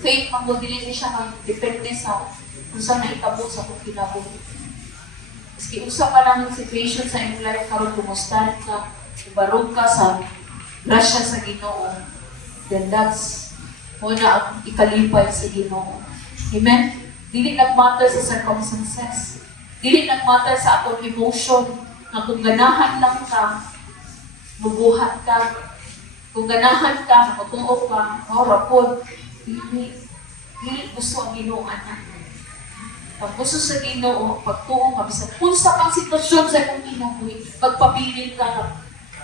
Faith, magdili siya mag-depende sa kung saan naitabo sa kung kinabuhi. Maski usa pa lang yung situation sa iyong life, karon kumustahan ka, ibarog ka sa grasya sa Ginoo, then that's muna ang ikalipay sa Ginoo. Amen? Dili nagmatter sa circumstances. Dili nagmatter sa atong emotion na kung ganahan lang ka, bubuhat ka. Kung ganahan ka, matuo ka, rapod, dili gusto ang Ginoo anak. Pag gusto sa Ginoo, pagtuo ka, bisan kung sa pang sitwasyon sa iyong kinabuhi, pagpabilin ka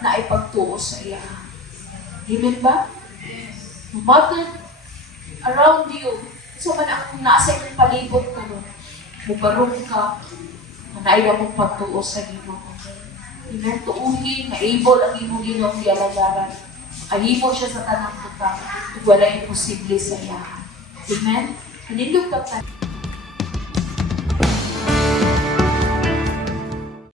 na ay pagtuo sa iya. Amen ba? No matter around you, so man ang nasa iyong palibot ka nun, mubarong ka, manayra mong pagtuo sa Ginoo. Amen? Tuuhin, na-able ang imong Ginoo di alagaran. Ahimo siya sa tanang tuka, kung wala imposible sa iya. Amen? Kanindog ka tayo.